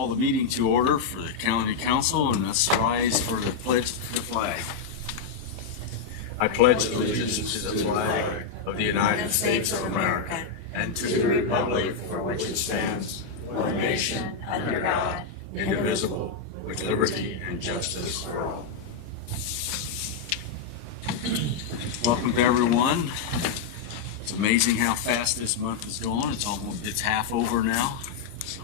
call the meeting to order for the County Council, and let's rise for the pledge to the flag. I pledge allegiance to the flag of the United States of America and to the republic for which it stands, one nation, under God, indivisible, with liberty and justice for all. Welcome to everyone. It's amazing how fast this month is going. It's half over now. So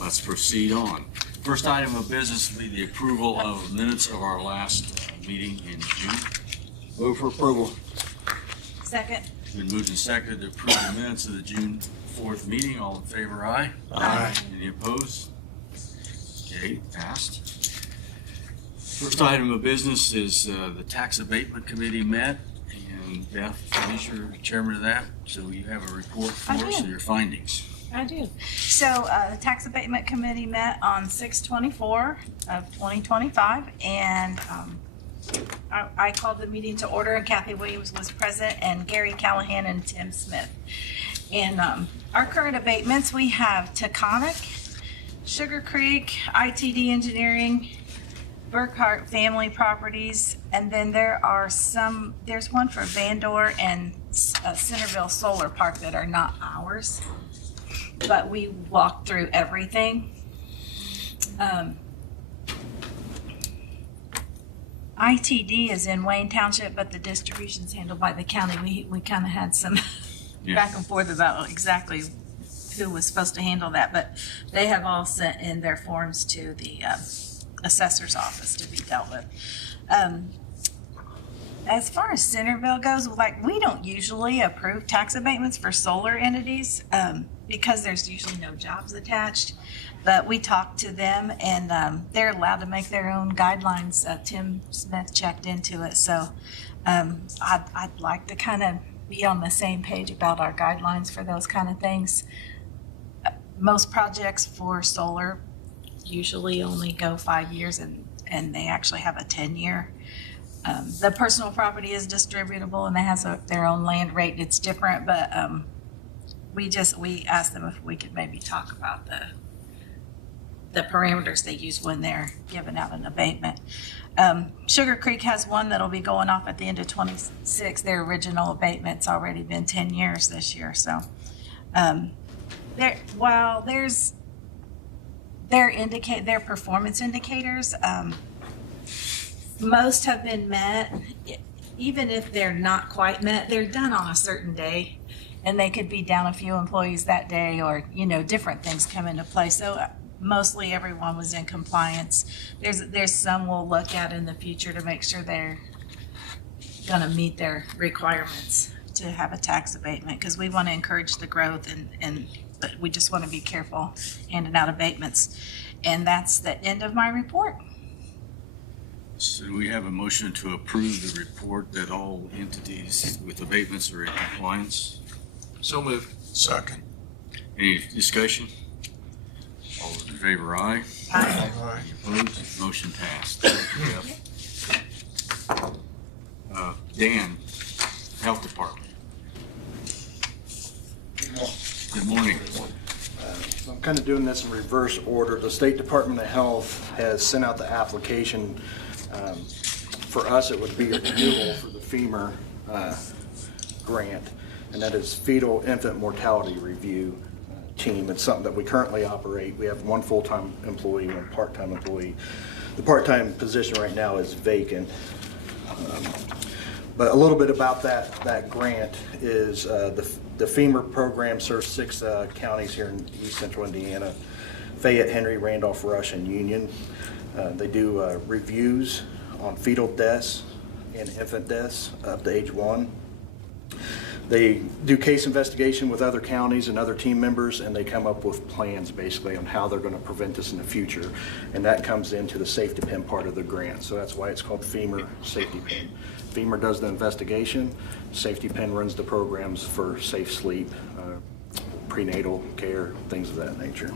let's proceed on. First item of business will be the approval of minutes of our last meeting in June. Move for approval. Second. It's been moved and seconded to approve the minutes of the June 4th meeting. All in favor, aye? Aye. Any opposed? Okay, passed. First item of business is the Tax Abatement Committee met, and Beth, you're chairman of that, so you have a report for us of your findings. I do. So the Tax Abatement Committee met on 6/24 of 2025, and I called the meeting to order, and Kathy Williams was present, and Gary Callahan and Tim Smith. And our current abatements, we have Taconic, Sugar Creek, ITD Engineering, Burkhart Family Properties, and then there's one for Vandor and Centerville Solar Park that are not ours, but we walked through everything. ITD is in Wayne Township, but the distribution's handled by the county. We kind of had some back and forth about exactly who was supposed to handle that, but they have all sent in their forms to the assessor's office to be dealt with. As far as Centerville goes, we don't usually approve tax abatements for solar entities because there's usually no jobs attached. But we talked to them, and they're allowed to make their own guidelines. Tim Smith checked into it, so I'd like to kind of be on the same page about our guidelines for those kind of things. Most projects for solar usually only go 5 years, and they actually have a 10-year. The personal property is distributable, and it has their own land rate. It's different, but we asked them if we could maybe talk about the parameters they use when they're giving out an abatement. Sugar Creek has one that'll be going off at the end of 26. Their original abatement's already been 10 years this year, so their performance indicators, most have been met. Even if they're not quite met, they're done on a certain day, and they could be down a few employees that day, or different things come into play. So mostly everyone was in compliance. There's some we'll look at in the future to make sure they're gonna meet their requirements to have a tax abatement, because we want to encourage the growth, but we just want to be careful handing out abatements. And that's the end of my report. So we have a motion to approve the report that all entities with abatements are in compliance. So moved. Second. Any discussion? All those in favor, aye? Aye. Any opposed? Motion passed. Thank you, Jeff. Dan, Health Department. Good morning. I'm kind of doing this in reverse order. The State Department of Health has sent out the application. For us, it would be a renewal for the FEMA grant, and that is Fetal Infant Mortality Review Team. It's something that we currently operate. We have one full-time employee, one part-time employee. The part-time position right now is vacant. But a little bit about that grant is the FEMA program serves 6 counties here in East Central Indiana: Fayette, Henry, Randolph, Rush, and Union. They do reviews on fetal deaths and infant deaths up to age 1. They do case investigation with other counties and other team members, and they come up with plans basically on how they're going to prevent this in the future. And that comes into the safety pin part of the grant. So that's why it's called FEMA Safety Pin. FEMA does the investigation. Safety Pin runs the programs for safe sleep, prenatal care, things of that nature.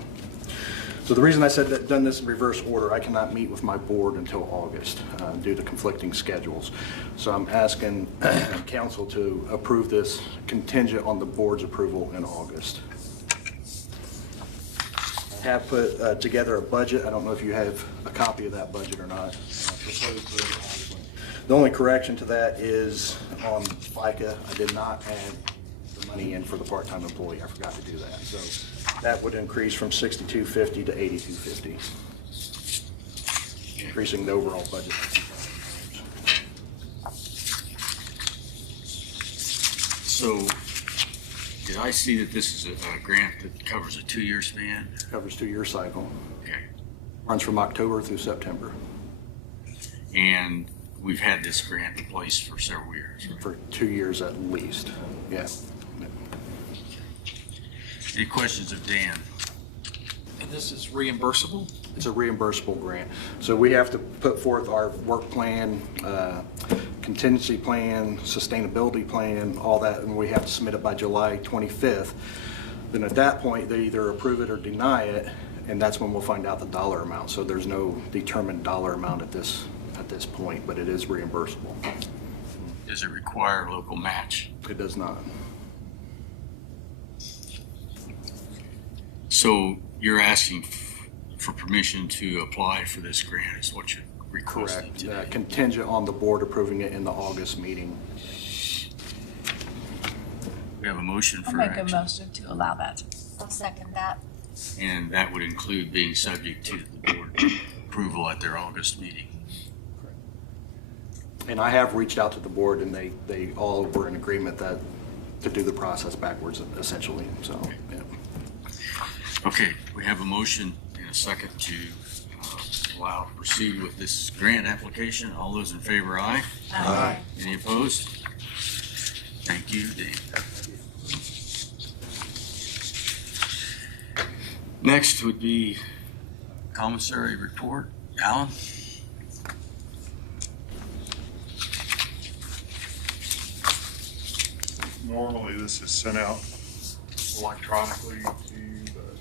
So the reason I said that done this in reverse order, I cannot meet with my board until August due to conflicting schedules. So I'm asking council to approve this contingent on the board's approval in August. I have put together a budget. I don't know if you have a copy of that budget or not. The only correction to that is on FICA, I did not add the money in for the part-time employee. I forgot to do that. So that would increase from $62.50 to $82.50, increasing the overall budget. So, did I see that this is a grant that covers a 2-year span? Covers 2-year cycle. Okay. Runs from October through September And we've had this grant in place for several years. Right? for 2 years at least. Yeah. Any questions of Dan? And this is reimbursable? It's a reimbursable grant. So we have to put forth our work plan, contingency plan, sustainability plan, all that, and we have to submit it by July 25th. Then at that point, they either approve it or deny it, and that's when we'll find out the dollar amount. So there's no determined dollar amount at this point, but it is reimbursable. Does it require local match? It does not. So you're asking for permission to apply for this grant is what you're requesting Correct. today? Contingent on the board approving it in the August meeting. We have a motion I'll for make a action. motion to allow that. I'll second that. And that would include being subject to the board approval at their August meeting. And I have reached out to the board, and they all were in agreement that to do the process backwards, essentially. So, yeah. Okay, we have a motion and a second to allow proceed with this grant application. All those in favor, aye. Aye. Any opposed? Thank you, Dan. Next would be commissary report. Alan? Normally, this is sent out electronically to you, but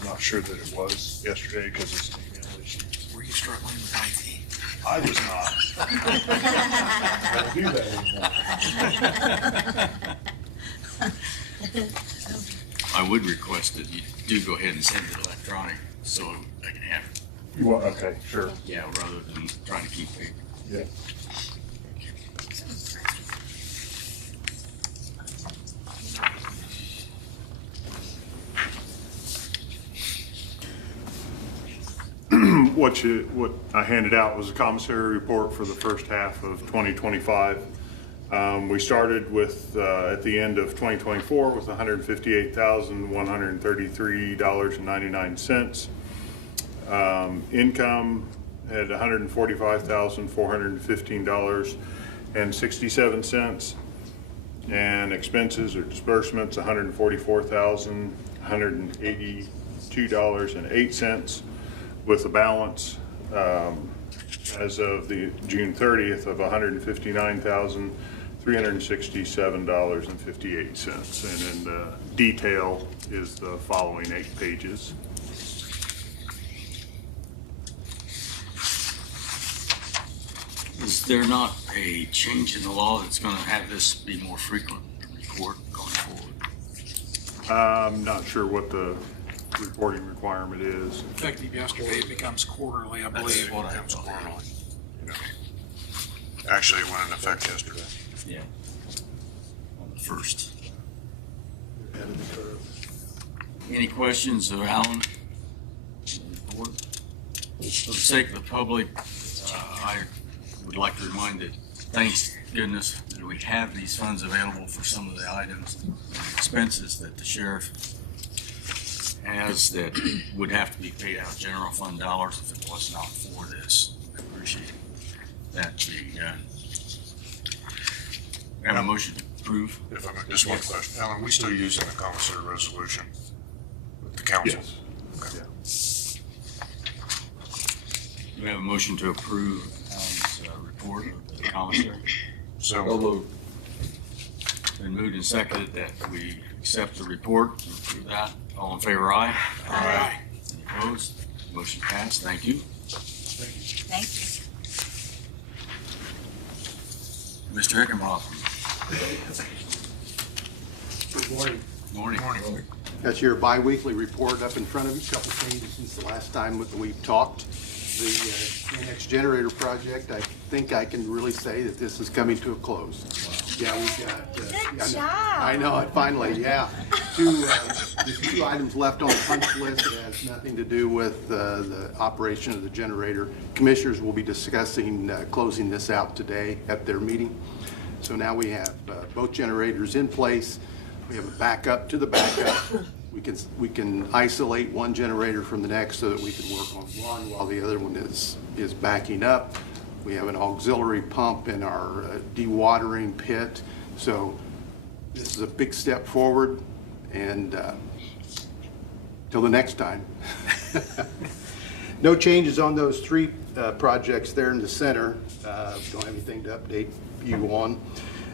I'm not sure that it was yesterday because it's an email issue. Were you struggling with IT? I was not. I don't do that anymore. I would request that you do go ahead and send it electronic so I can have it. You want, okay, sure. Yeah, rather than trying to keep paper. Yeah. What I handed out was a commissary report for the first half of 2025. We started with, at the end of 2024, with $158,133.99. Income had $145,415.67. And expenses or disbursements, $144,182.08. With a balance as of the June 30th of $159,367.58. And in the detail is the following 8 pages. Is there not a change in the law that's going to have this be more frequent report going forward? I'm not sure what the reporting requirement is. Effective yesterday, it becomes quarterly, I believe. That's what I have quarterly. Actually, it went into effect yesterday. Yeah. On the first. Ahead of the curve. Any questions of Alan? Board? For the sake of the public, I would like to remind that, thanks goodness, that we have these funds available for some of the items and expenses that the sheriff has that would have to be paid out of general fund dollars if it was not for this. I appreciate that being done. We have a motion to approve. If I may, just one question. Alan, we still using the commissary resolution with the council? Yes. We have a motion to approve Alan's report of the commissary. So moved. Been moved and seconded that we accept the report and approve that. All in favor, aye? Aye. Any opposed? Motion passed. Thank you. Thank you. Mr. Hickenbotham. Good morning. Morning. Morning. That's your biweekly report up in front of you. A couple changes since the last time that we've talked. The annex generator project, I think I can really say that this is coming to a close. Yeah, we've got. Good job. I know it, finally, yeah. There's two items left on the punch list that has nothing to do with the operation of the generator. Commissioners will be discussing closing this out today at their meeting. So now we have both generators in place. We have a backup to the backup. We can isolate one generator from the next so that we can work on one while the other one is backing up. We have an auxiliary pump in our dewatering pit. So this is a big step forward, and till the next time. No changes on those three projects there in the center. Don't have anything to update you on.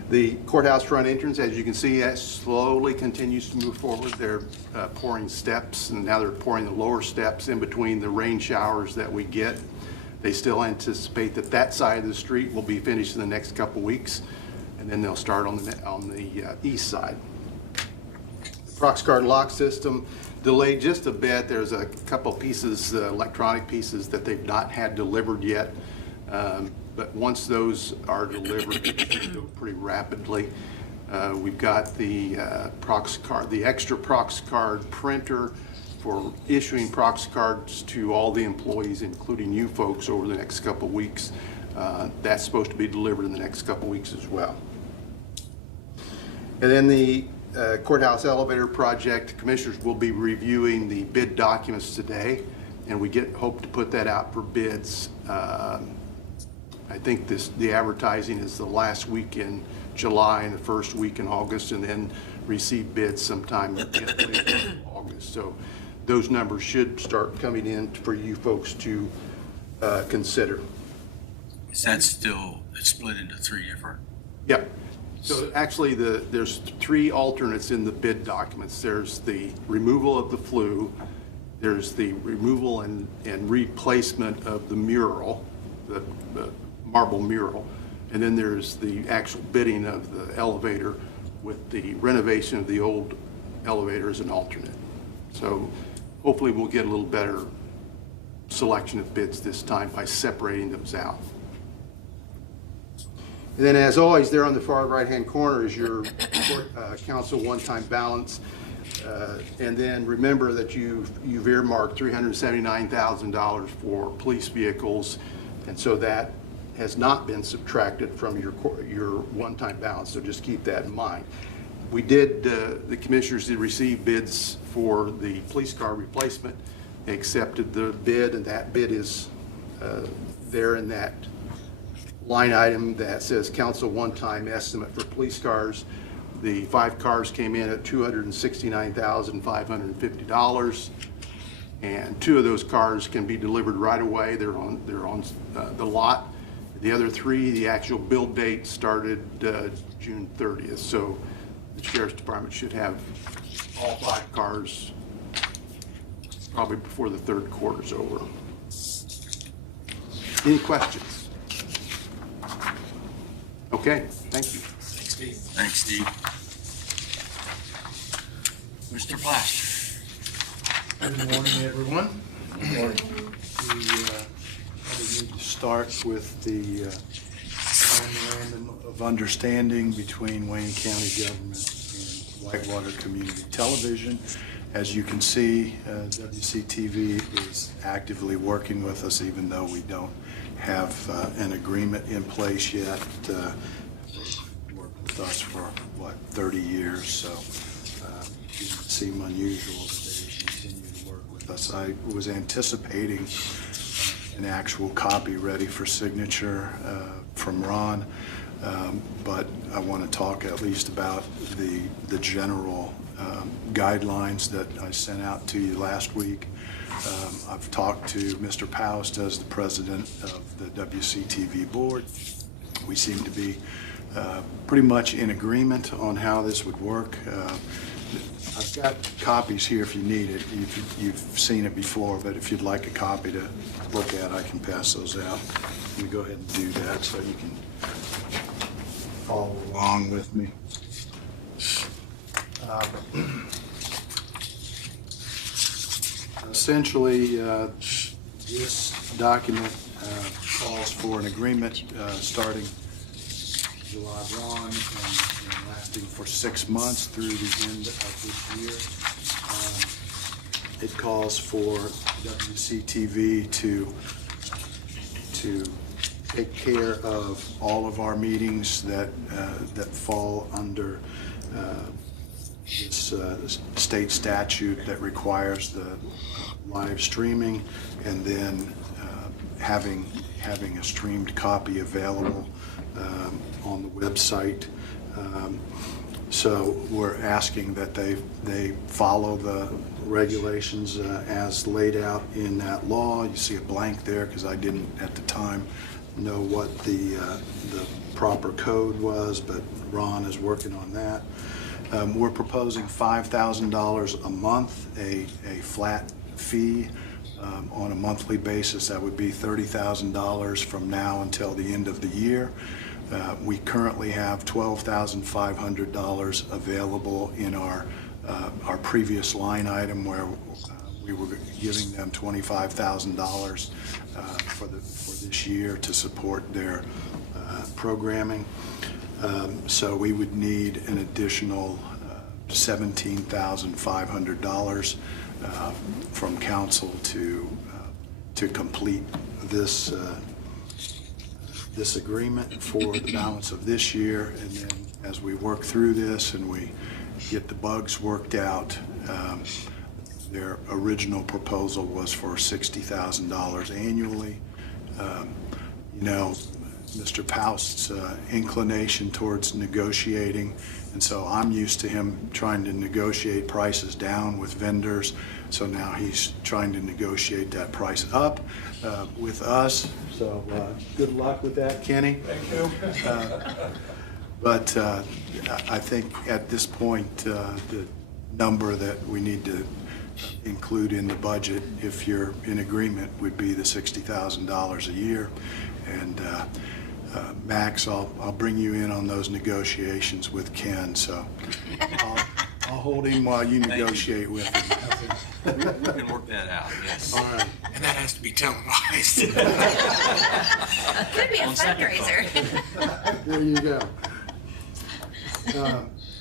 The courthouse front entrance, as you can see, slowly continues to move forward. They're pouring steps, and now they're pouring the lower steps in between the rain showers that we get. They still anticipate that that side of the street will be finished in the next couple weeks, and then they'll start on the east side. The Proxcard lock system delayed just a bit. There's a couple pieces, electronic pieces, that they've not had delivered yet. But once those are delivered, it should go pretty rapidly. We've got the Proxcard, the extra Proxcard printer for issuing Proxcards to all the employees, including you folks, over the next couple weeks. That's supposed to be delivered in the next couple weeks as well. And then the courthouse elevator project, commissioners will be reviewing the bid documents today, and we hope to put that out for bids. I think the advertising is the last week in July and the first week in August, and then receive bids sometime in August. So those numbers should start coming in for you folks to consider. Is that still, it's split into three different? Yep. So actually there's three alternates in the bid documents. There's the removal of the flue, there's the removal and replacement of the mural, the marble mural, and then there's the actual bidding of the elevator with the renovation of the old elevator as an alternate. So hopefully we'll get a little better selection of bids this time by separating those out. And then, as always, there on the far right-hand corner is your council one-time balance. And then remember that you've earmarked $379,000 for police vehicles, and so that has not been subtracted from your one-time balance, so just keep that in mind. We did, the commissioners did receive bids for the police car replacement. They accepted the bid, and that bid is there in that line item that says council one-time estimate for police cars. The 5 cars came in at $269,550, and 2 of those cars can be delivered right away. They're on the lot. The other 3, the actual build date started June 30th. So the Sheriff's Department should have all 5 cars probably before the third quarter's over. Any questions? Okay, thank you. Thanks, Steve. Thanks, Steve. Mr. Plaster. Good morning, everyone. We probably need to start with the memorandum of understanding between Wayne County government and Whitewater Community Television. As you can see, WCTV is actively working with us, even though we don't have an agreement in place yet. They've worked with us for, 30 years, so it doesn't seem unusual that they continue to work with us. I was anticipating an actual copy ready for signature from Ron, but I want to talk at least about the general guidelines that I sent out to you last week. I've talked to Mr. Paust as the president of the WCTV board. We seem to be pretty much in agreement on how this would work. I've got copies here if you need it. You've seen it before, but if you'd like a copy to look at, I can pass those out. Let me go ahead and do that so you can follow along with me. essentially, this document calls for an agreement starting July 1 and lasting for 6 months through the end of this year. It calls for WCTV to take care of all of our meetings that fall under this state statute that requires the live streaming, and then having a streamed copy available on the website. So we're asking that they follow the regulations as laid out in that law. You see a blank there because I didn't at the time know what the proper code was, but Ron is working on that. We're proposing $5,000 a month, a flat fee on a monthly basis. That would be $30,000 from now until the end of the year. We currently have $12,500 available in our previous line item where we were giving them $25,000 for this year to support their programming. So we would need an additional $17,500 from council to complete this agreement for the balance of this year. And then as we work through this and we get the bugs worked out, their original proposal was for $60,000 annually. You know, Mr. Paust's inclination towards negotiating, and so I'm used to him trying to negotiate prices down with vendors. So now he's trying to negotiate that price up with us. So good luck with that, Kenny. Thank you. But I think at this point, the number that we need to include in the budget, if you're in agreement, would be the $60,000 a year. And Max, I'll bring you in on those negotiations with Ken. So I'll hold him while you negotiate with him. We can work that out, yes. All right. And that has to be televised. Could be a On second fundraiser. There you go.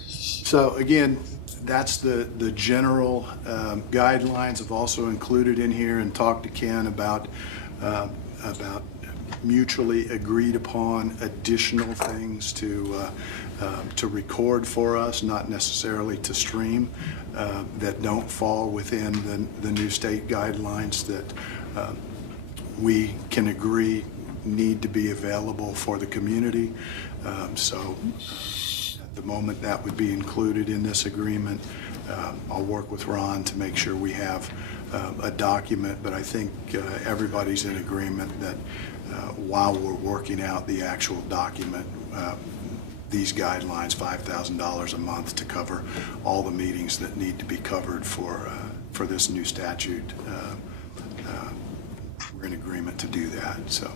So again, that's the general guidelines. I've also included in here and talked to Ken about mutually agreed upon additional things to record for us, not necessarily to stream, that don't fall within the new state guidelines that we can agree need to be available for the community. So at the moment that would be included in this agreement. I'll work with Ron to make sure we have a document, but I think everybody's in agreement that while we're working out the actual document, these guidelines, $5,000 a month to cover all the meetings that need to be covered for this new statute, we're in agreement to do that. So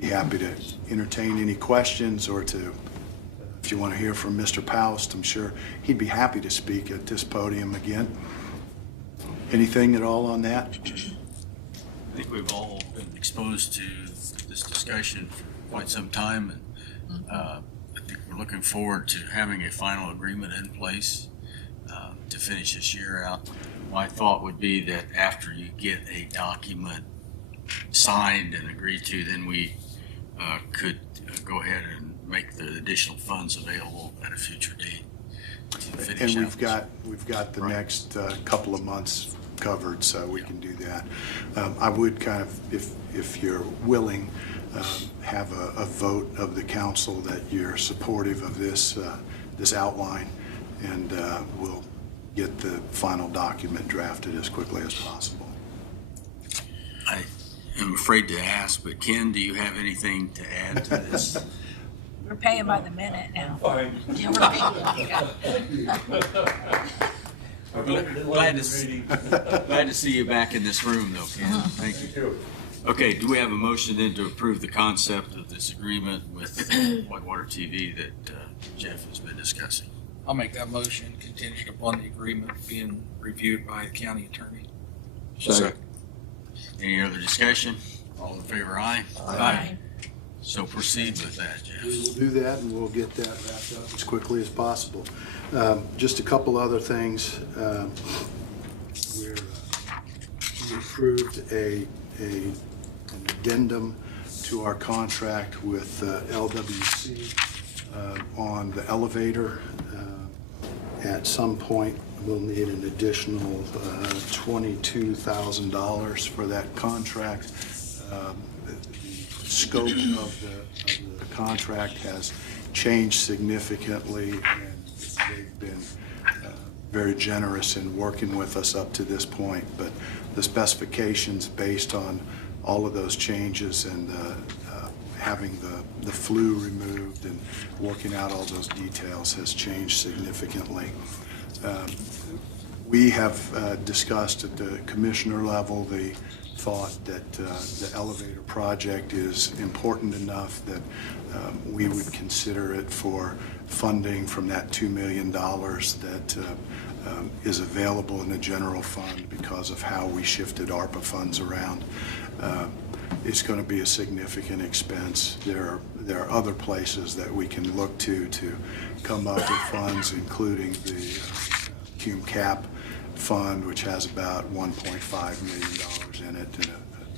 be happy to entertain any questions, or to, if you want to hear from Mr. Paust, I'm sure he'd be happy to speak at this podium again. Anything at all on that? I think we've all been exposed to this discussion for quite some time, and I think we're looking forward to having a final agreement in place to finish this year out. My thought would be that after you get a document signed and agreed to, then we could go ahead and make the additional funds available at a future date to finish And out we've got the Right. next couple of months covered, so we can do that. I would kind of, if you're willing, have a vote of the council that you're supportive of this outline, and we'll get the final document drafted as quickly as possible. I am afraid to ask, but Ken, do you have anything to add to this? We're paying by the minute now. Yeah, we're Glad to see you back in this room, though, Ken. Thank you. Okay, do we have a motion then to approve the concept of this agreement with Whitewater TV that Jeff has been discussing? I'll make that motion contingent upon the agreement being reviewed by the county attorney. Second. Any other discussion? All in favor, aye? Aye. So proceed with that, We Jeff. will do that, and we'll get that wrapped up as quickly as possible. Just a couple other things. We approved an addendum to our contract with LWC on the elevator. At some point, we'll need an additional $22,000 for that contract. The scope of the contract has changed significantly, and they've been very generous in working with us up to this point. But the specifications based on all of those changes and having the flue removed and working out all those details has changed significantly. We have discussed at the commissioner level the thought that the elevator project is important enough that we would consider it for funding from that $2 million that is available in the general fund because of how we shifted ARPA funds around. It's going to be a significant expense. There are other places that we can look to come up with funds, including the CUME CAP fund, which has about $1.5 million in it. And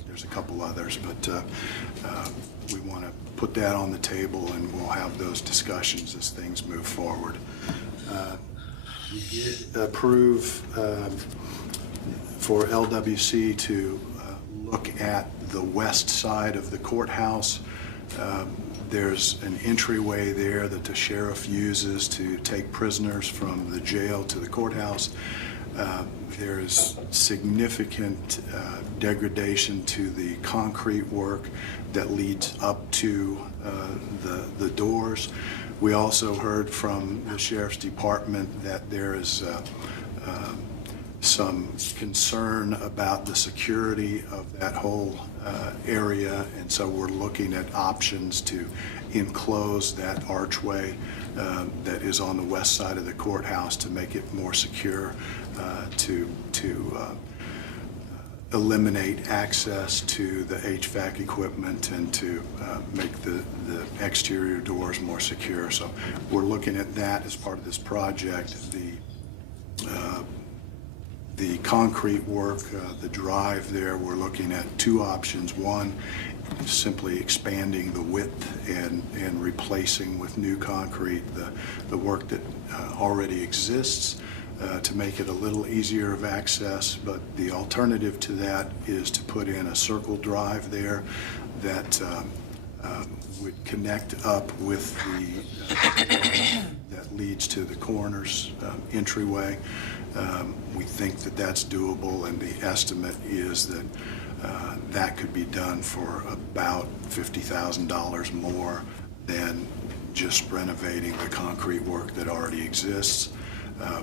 there's a couple others, but we want to put that on the table, and we'll have those discussions as things move forward. We did approve for LWC to look at the west side of the courthouse. There's an entryway there that the sheriff uses to take prisoners from the jail to the courthouse. There's significant degradation to the concrete work that leads up to the doors. We also heard from the sheriff's department that there is some concern about the security of that whole area, and so we're looking at options to enclose that archway that is on the west side of the courthouse to make it more secure, to eliminate access to the HVAC equipment and to make the exterior doors more secure. So we're looking at that as part of this project. The concrete work, the drive there, we're looking at two options. One, simply expanding the width and replacing with new concrete the work that already exists to make it a little easier of access. But the alternative to that is to put in a circle drive there that would connect up with that leads to the coroner's entryway. We think that that's doable, and the estimate is that that could be done for about $50,000 more than just renovating the concrete work that already exists.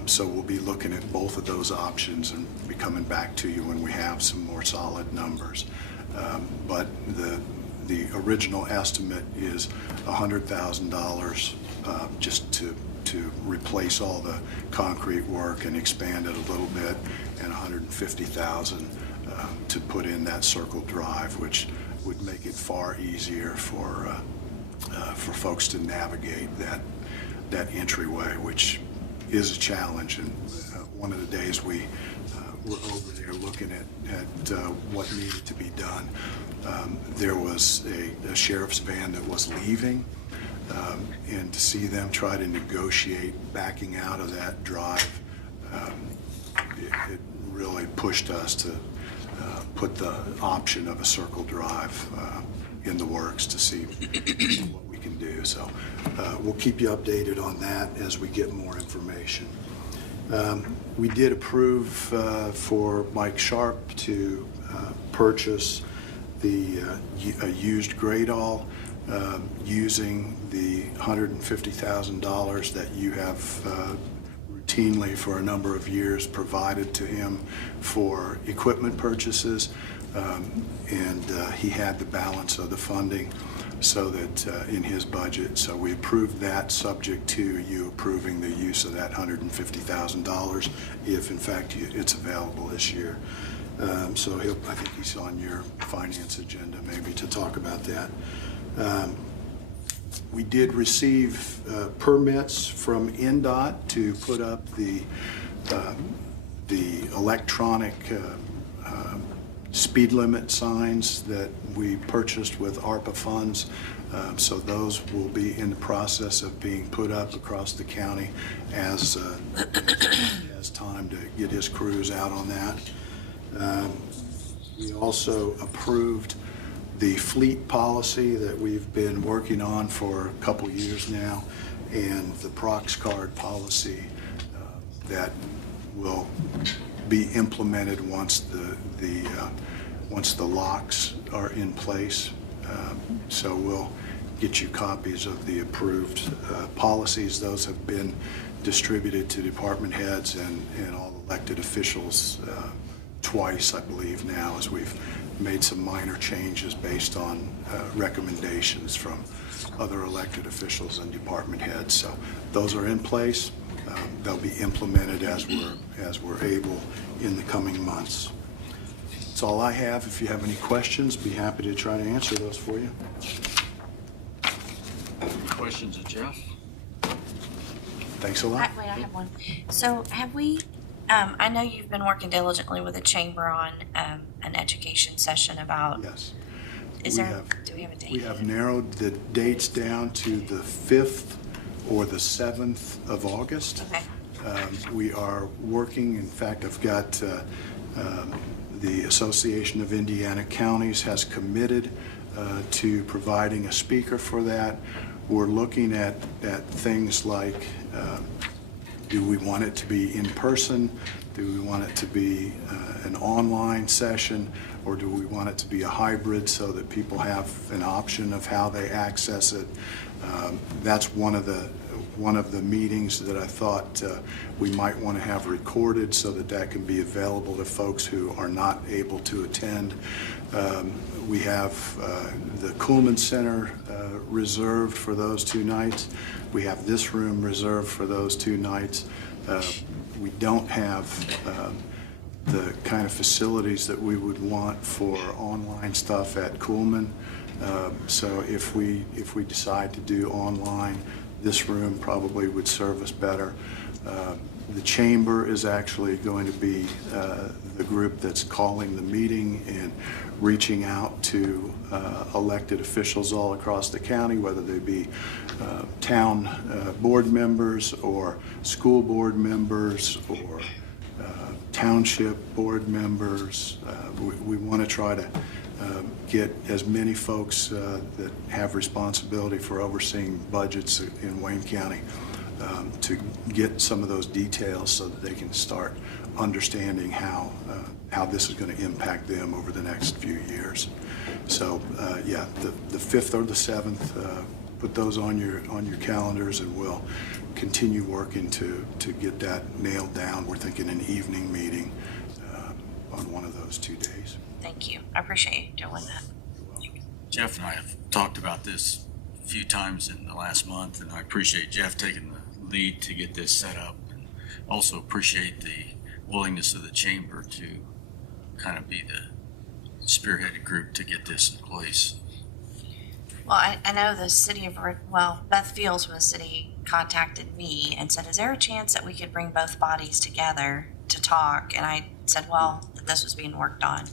So we'll be looking at both of those options and be coming back to you when we have some more solid numbers. But the original estimate is $100,000 just to replace all the concrete work and expand it a little bit, and $150,000 to put in that circle drive, which would make it far easier for folks to navigate that entryway, which is a challenge. And one of the days we were over there looking at what needed to be done, there was a sheriff's van that was leaving, and to see them try to negotiate backing out of that drive, it really pushed us to put the option of a circle drive in the works to see what we can do. So we'll keep you updated on that as we get more information. We did approve for Mike Sharp to purchase a used Gradall using the $150,000 that you have routinely for a number of years provided to him for equipment purchases, and he had the balance of the funding. so that in his budget. So we approved that, subject to you approving the use of that $150,000 if in fact it's available this year. So I think he's on your finance agenda maybe to talk about that. We did receive permits from NDOT to put up the electronic speed limit signs that we purchased with ARPA funds. So those will be in the process of being put up across the county as time to get his crews out on that. We also approved the fleet policy that we've been working on for a couple years now, and the Prox card policy that will be implemented once the locks are in place. So we'll get you copies of the approved policies. Those have been distributed to department heads and all elected officials twice, I believe now, as we've made some minor changes based on recommendations from other elected officials and department heads. So those are in place. They'll be implemented as we're able in the coming months. That's all I have. If you have any questions, be happy to try to answer those for you. Questions of Jeff? Thanks a lot. Wait, I have one. So have we, I know you've been working diligently with the chamber on an education session about. Yes. Do we have a date? We have narrowed the dates down to the 5th or the 7th of August. Okay. We are working, in fact, I've got the Association of Indiana Counties has committed to providing a speaker for that. We're looking at things like, do we want it to be in person? Do we want it to be an online session? Or do we want it to be a hybrid so that people have an option of how they access it? That's one of the meetings that I thought we might want to have recorded so that can be available to folks who are not able to attend. We have the Kuhlman Center reserved for those 2 nights. We have this room reserved for those 2 nights. We don't have the kind of facilities that we would want for online stuff at Kuhlman. So if we decide to do online, this room probably would serve us better. The chamber is actually going to be the group that's calling the meeting and reaching out to elected officials all across the county, whether they be town board members or school board members or township board members. We want to try to get as many folks that have responsibility for overseeing budgets in Wayne County to get some of those details so that they can start understanding how this is going to impact them over the next few years. So yeah, the 5th or the 7th, put those on your calendars, and we'll continue working to get that nailed down. We're thinking an evening meeting on one of those 2 days. Thank you. I appreciate you doing that. Jeff and I have talked about this a few times in the last month, and I appreciate Jeff taking the lead to get this set up, and also appreciate the willingness of the chamber to kind of be the spearheaded group to get this in place. Well, I know the city of, Beth Fields from the city contacted me and said, is there a chance that we could bring both bodies together to talk? And I said, well, that this was being worked on.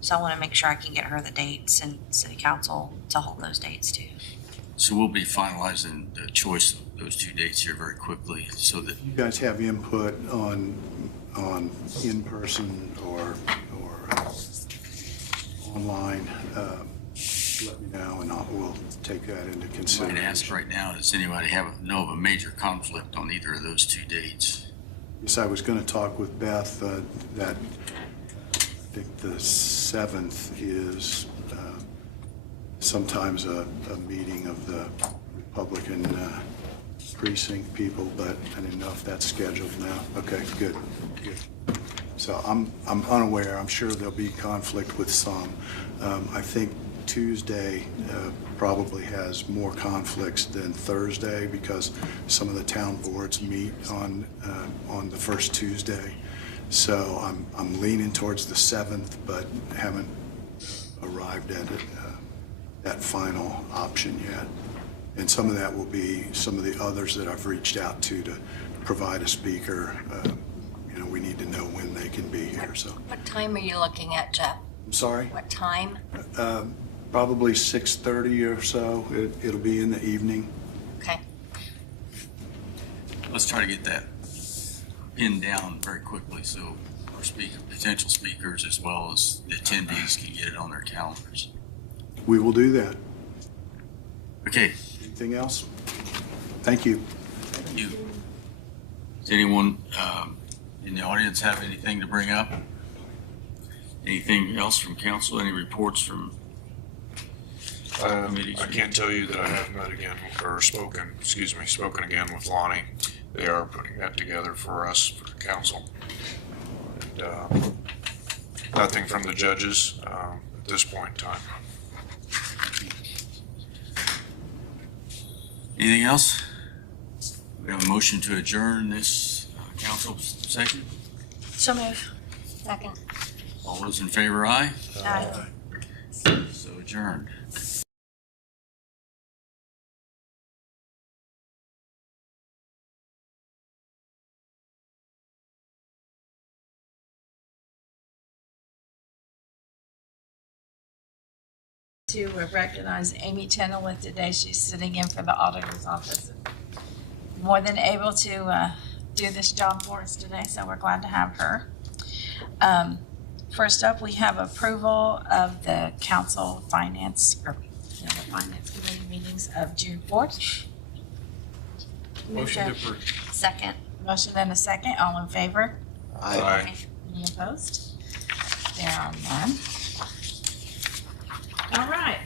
So I want to make sure I can get her the dates and city council to hold those dates too. So we'll be finalizing the choice of those 2 dates here very quickly so that You guys have input on in-person or online, let me know and we'll take that into I'm going to consideration. ask right now, does anybody know of a major conflict on either of those 2 dates? Yes, I was going to talk with Beth that I think the 7th is sometimes a meeting of the Republican precinct people, but I didn't know if that's scheduled now. Okay, good. So I'm unaware. I'm sure there'll be conflict with some. I think Tuesday probably has more conflicts than Thursday because some of the town boards meet on the first Tuesday. So I'm leaning towards the 7th, but haven't arrived at it, that final option yet. And some of that will be some of the others that I've reached out to provide a speaker. We need to know when they can be here, so. What time are you looking at, Jeff? I'm sorry? What time? Probably 6:30 or so. It'll be in the evening. Okay. Let's try to get that pinned down very quickly so our potential speakers as well as the attendees can get it on their calendars. We will do that. Okay. Anything else? Thank you. Thank you. Does anyone in the audience have anything to bring up? Anything else from council? Any reports from committees? I can't tell you that I have met again or spoken again with Lonnie. They are putting that together for us, for the council. And nothing from the judges at this point in time. Anything else? We have a motion to adjourn this council session. So move. Second. All those in favor, aye? Aye. So adjourned. To recognize Amy Chenoweth today. She's sitting in for the auditor's office. More than able to do this job for us today, so we're glad to have her. First up, we have approval of the council finance, or the finance committee meetings of June 4th. Motion to approve. Second. Motion and a second. All in favor? Aye. Any opposed? There are none. All right.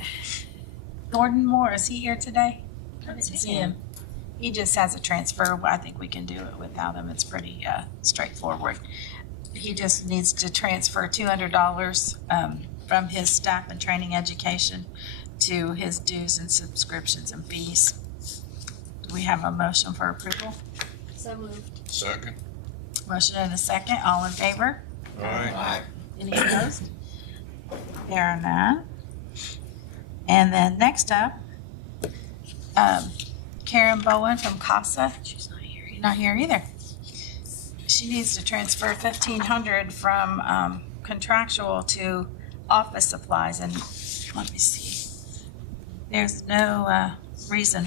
Gordon Moore, is he here today? I didn't see him. He just has a transfer. I think we can do it without him. It's pretty straightforward. He just needs to transfer $200 from his staff and training education to his dues and subscriptions and fees. Do we have a motion for approval? So moved. Second. Motion and a second. All in favor? Aye. Any opposed? There are none. And then next up, Karen Bowen from CASA. She's not here. Not here either. She needs to transfer $1,500 from contractual to office supplies. And let me see. There's no reason,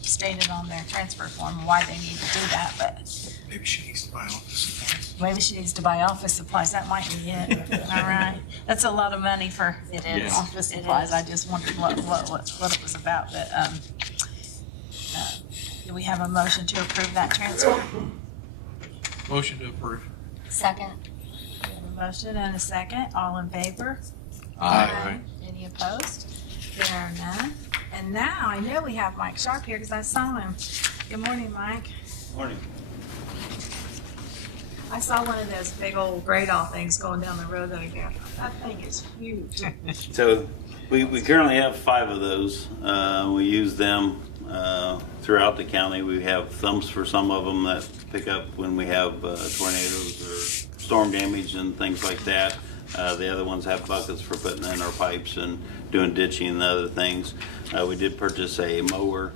stated on their transfer form why they need to do that, but Maybe she needs to buy office supplies. maybe she needs to buy office supplies. That might be it. All right. That's a lot of money for It is. office It supplies. is. I just wondered what it was about. But do we have a motion to approve that transfer? Motion to approve. Second. We have a motion and a second. All in favor? Aye. Any opposed? There are none. And now I know we have Mike Sharp here because I saw him. Good morning, Mike. Morning. I saw one of those big old grade-all things going down the road that again. That thing is huge. So we currently have 5 of those. We use them throughout the county. We have thumbs for some of them that pick up when we have tornadoes or storm damage and things like that. The other ones have buckets for putting in our pipes and doing ditching and other things. We did purchase a mower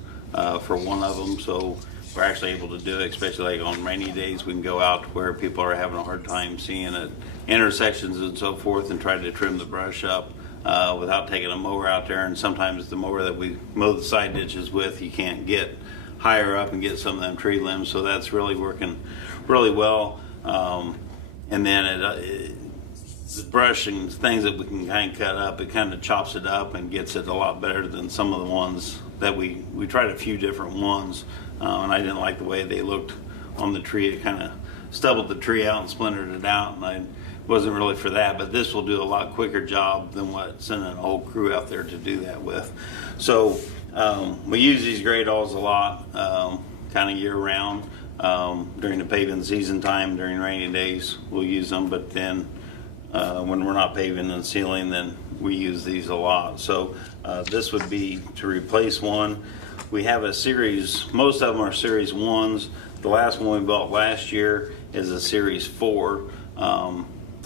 for one of them, so we're actually able to do it, especially like on rainy days. We can go out where people are having a hard time seeing at intersections and so forth and try to trim the brush up without taking a mower out there. And sometimes the mower that we mow the side ditches with, you can't get higher up and get some of them tree limbs, so that's really working really well. And then the brush and things that we can kind of cut up, it kind of chops it up and gets it a lot better than some of the ones that we tried a few different ones, and I didn't like the way they looked on the tree. It kind of stubbled the tree out and splintered it out, and I wasn't really for that. But this will do a lot quicker job than what sending a whole crew out there to do that with. So we use these grade alls a lot, kind of year round. During the paving season time, during rainy days, we'll use them, but then when we're not paving and sealing, then we use these a lot. So this would be to replace one. We have a series, most of them are series 1s. The last one we bought last year is a series 4.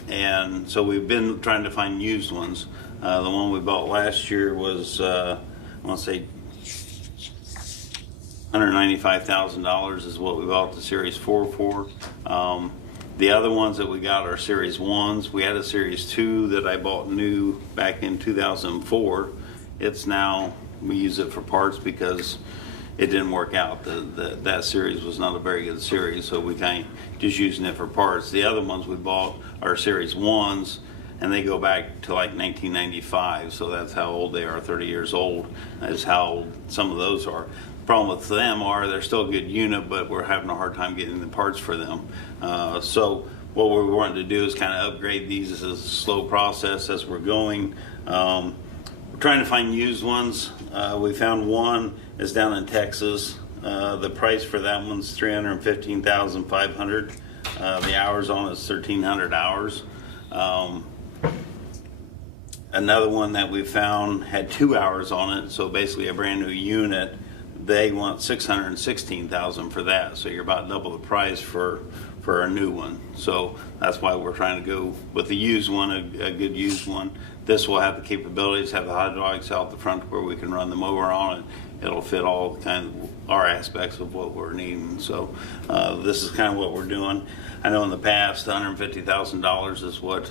And so we've been trying to find used ones. The one we bought last year was, I want to say, $195,000 is what we bought the Series 4 for. The other ones that we got are Series 1s. We had a Series 2 that I bought new back in 2004. It's now, we use it for parts because it didn't work out. That series was not a very good series, so we kind of just using it for parts. The other ones we bought are Series 1s, and they go back to like 1995, so that's how old they are, 30 years old is how old some of those are. The problem with them are they're still a good unit, but we're having a hard time getting the parts for them. So what we're wanting to do is kind of upgrade these. This is a slow process as we're going. We're trying to find used ones. We found one is down in Texas. The price for that one's $315,500. The hours on it is 1,300 hours. Another one that we found had 2 hours on it, so basically a brand new unit. They want $616,000 for that, so you're about double the price for a new one. So that's why we're trying to go with the used one, a good used one. This will have the capabilities, have the hydraulics out the front where we can run the mower on it. It'll fit all kind of our aspects of what we're needing. So this is kind of what we're doing. I know in the past, $150,000 is what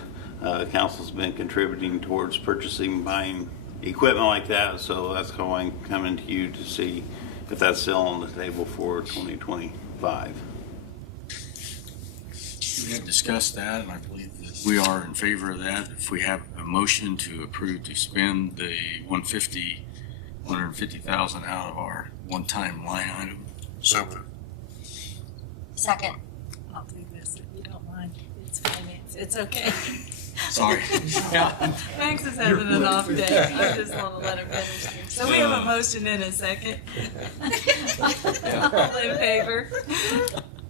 council's been contributing towards purchasing, buying equipment like that. So that's going coming to you to see if that's still on the table for 2025. We had discussed that, and I believe that we are in favor of that. If we have a motion to approve to spend the $150,000 out of our one-time line item. So moved. Second. I'll do this if you don't mind. It's finance. It's okay. Sorry. Max is having an off day. I just want to let him finish. So we have a motion in a second. All in favor?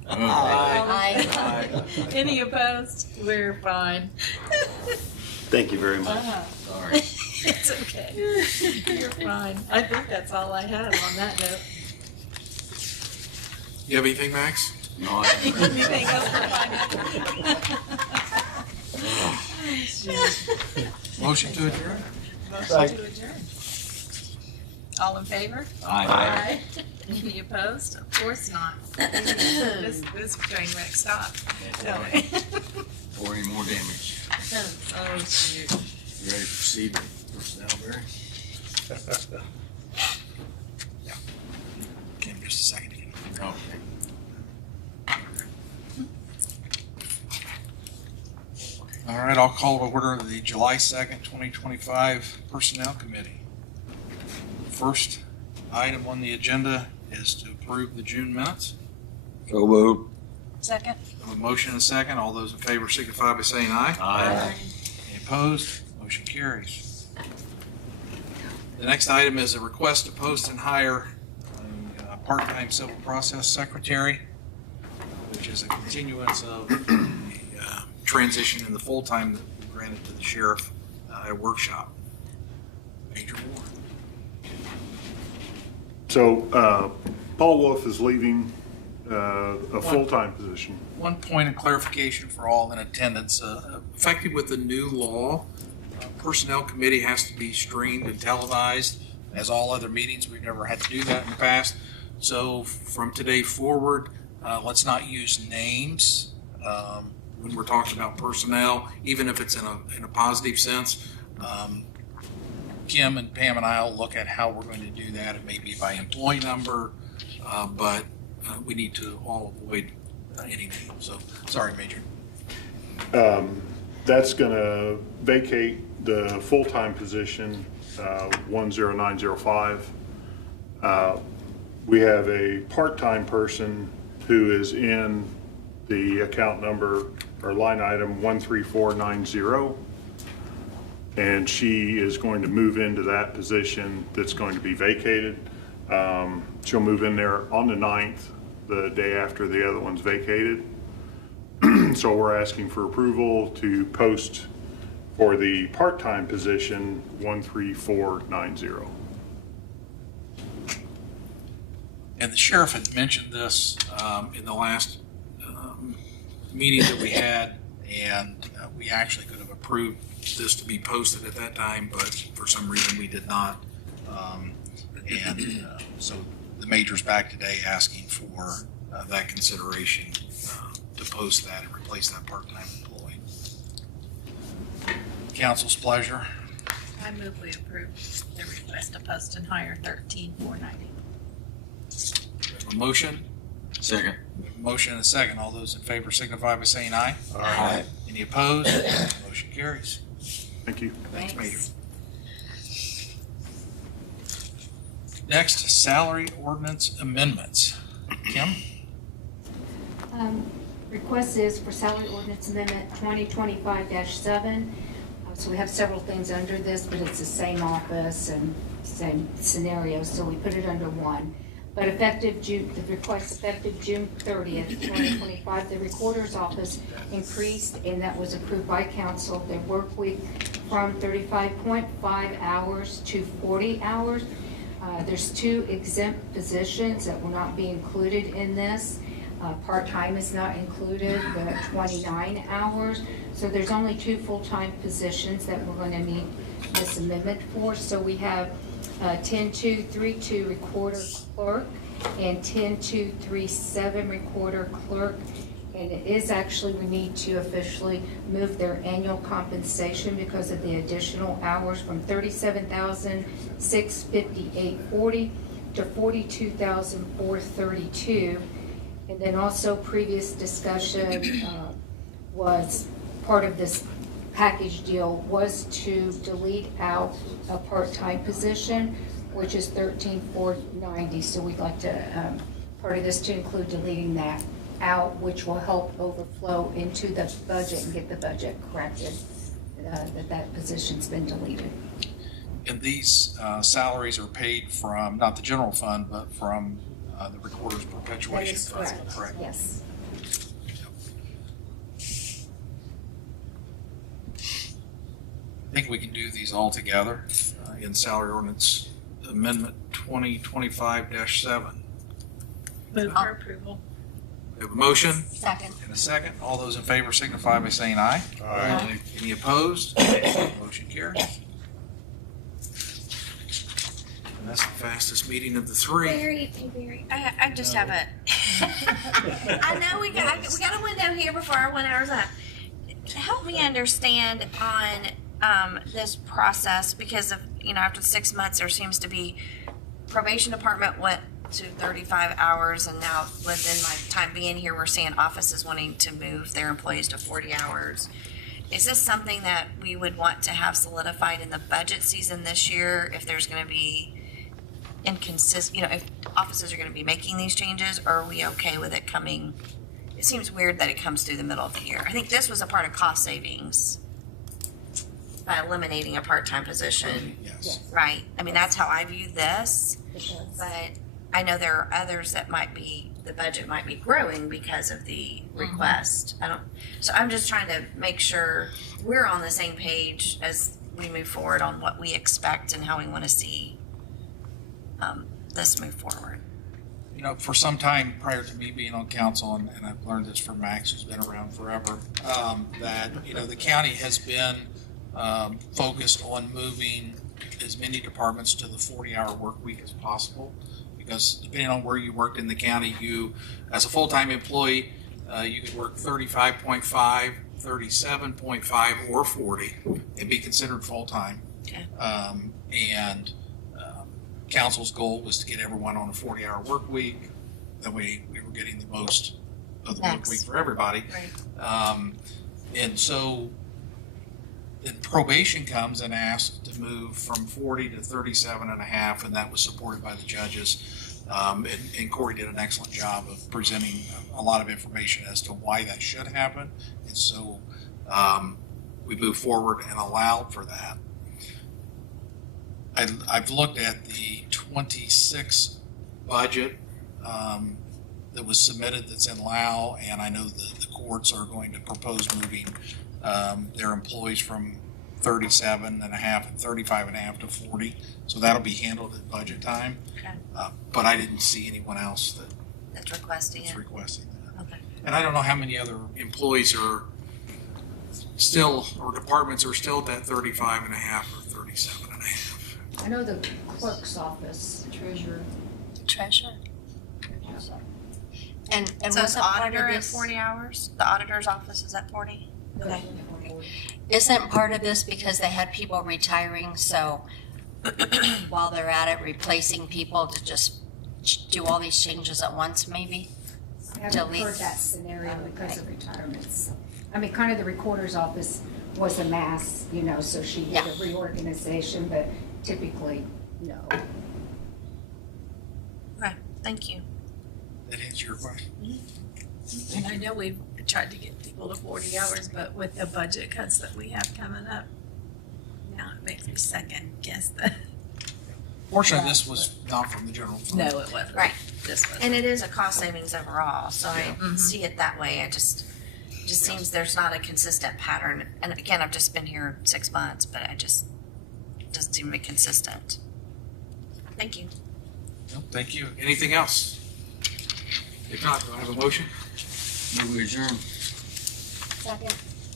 Aye. Any opposed? We're fine. Thank you very much. Sorry. It's okay. You're fine. I think that's all I have on that note. You have anything, Max? No, I Anything else for finance? Motion to adjourn? Motion to adjourn. All in favor? Aye. Any opposed? Of course not. This train wreck stopped. Or any more damage. Oh, shoot. You ready to proceed with personnel, Barry? Give me just a second again. Okay. All right, I'll call to order the July 2nd, 2025 Personnel Committee. First item on the agenda is to approve the June minutes. So moved. Second. I have a motion and a second. All those in favor signify by saying aye. Aye. Any opposed? Motion carries. The next item is a request to post and hire a part-time civil process secretary, which is a continuance of the transition in the full-time that we granted to the sheriff at a workshop. Major Moore. So Paul Wolf is leaving a full-time position. One point of clarification for all in attendance. Effective with the new law, Personnel Committee has to be streamed and televised, as all other meetings. We've never had to do that in the past. So from today forward, let's not use names when we're talking about personnel, even if it's in a positive sense. Kim and Pam and I will look at how we're going to do that. It may be by employee number, but we need to all avoid any name. So, sorry, Major. That's going to vacate the full-time position, 10905. We have a part-time person who is in the account number or line item 13490. And she is going to move into that position that's going to be vacated. She'll move in there on the 9th, the day after the other one's vacated. So we're asking for approval to post for the part-time position, 13490. And the sheriff had mentioned this in the last meeting that we had, and we actually could have approved this to be posted at that time, but for some reason we did not. So the major's back today asking for that consideration to post that and replace that part-time employee. Council's pleasure. I move we approve the request to post and hire 13,490. A motion? Second. Motion and a second. All those in favor signify by saying aye. Aye. Any opposed? Motion carries. Thank you. Thanks, Major. Next, salary ordinance amendments. Kim? Request is for salary ordinance amendment 2025-7. So we have several things under this, but it's the same office and same scenario, so we put it under one. But effective June, the request effective June 30th, 2025, the recorder's office increased, and that was approved by council, their work week from 35.5 hours to 40 hours. There's 2 exempt positions that will not be included in this. Part-time is not included, but at 29 hours. So there's only 2 full-time positions that we're going to need this amendment for. So we have 10232 recorder clerk and 10237 recorder clerk. And it is actually, we need to officially move their annual compensation because of the additional hours from $37,658.40 to $42,432. And then also previous discussion was part of this package deal was to delete out a part-time position, which is 13,490. So we'd like to, part of this to include deleting that out, which will help overflow into the budget and get the budget corrected, that position's been deleted. And these salaries are paid from, not the general fund, but from the recorder's That perpetuation is fund. correct, yes. I think we can do these all together in salary ordinance amendment 2025-7. Move for approval. We have a motion Second. and a second. All those in favor signify by saying aye. Aye. Any opposed? Motion carries. And that's the fastest meeting of the 3. Barry, I just have a. I know we got a window here before our 1 hour's up. Help me understand on this process, because of, after 6 months, there seems to be probation department went to 35 hours, and now within my time being here, we're seeing offices wanting to move their employees to 40 hours. Is this something that we would want to have solidified in the budget season this year, if there's going to be if offices are going to be making these changes, or are we okay with it coming? It seems weird that it comes through the middle of the year. I think this was a part of cost savings by eliminating a part-time position, Yes. right? I mean, that's how I view this, but I know there are others that the budget might be growing because of the request. So I'm just trying to make sure we're on the same page as we move forward on what we expect and how we want to see this move forward. For some time prior to me being on council, and I've learned this from Max, who's been around forever, that, the county has been focused on moving as many departments to the 40-hour work week as possible. Because depending on where you worked in the county, you, as a full-time employee, you could work 35.5, 37.5, or 40 and be considered full-time. Okay. Council's goal was to get everyone on a 40-hour work week. That way we were getting the most of the work week for everybody. Right. And so then probation comes and asks to move from 40 to 37 and a half, and that was supported by the judges. And Corey did an excellent job of presenting a lot of information as to why that should happen. And so we moved forward and allowed for that. I've looked at the 26 budget that was submitted that's in Lao, and I know the courts are going to propose moving their employees from 37.5 and 35.5 to 40. So that'll be handled at budget time. Okay. But I didn't see anyone else That's requesting that's it. requesting that. Okay. And I don't know how many other employees are still, or departments are still at that 35.5 or 37.5. I know the clerk's office, treasurer. Treasure. And So is wasn't part auditor of at this, 40 hours? The auditor's office is at 40? Okay. isn't part of this because they had people retiring, so while they're at it, replacing people to just do all these changes at once, maybe? I haven't Delete. heard that scenario because of retirements. I mean, kind of the recorder's office was a mass, you know, so she had a Yeah. reorganization, but typically, no. Okay, thank you. That answer your question? And I know we've tried to get people to 40 hours, but with the budget cuts that we have coming up, now it makes me second guess that. Fortunately, this was not from the general fund. No, it wasn't. Right. This was. And it is a cost savings overall, so I Mhm. see it that way. It just seems there's not a consistent pattern. And again, I've just been here 6 months, but it doesn't seem to be consistent. Thank you. No, thank you. Anything else? If not, do I have a motion? Move adjourned. Second.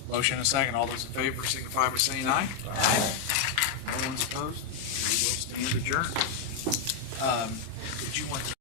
Motion and a second. All those in favor signify by saying aye. Aye. No one's opposed. We will stand adjourned. Did you want to?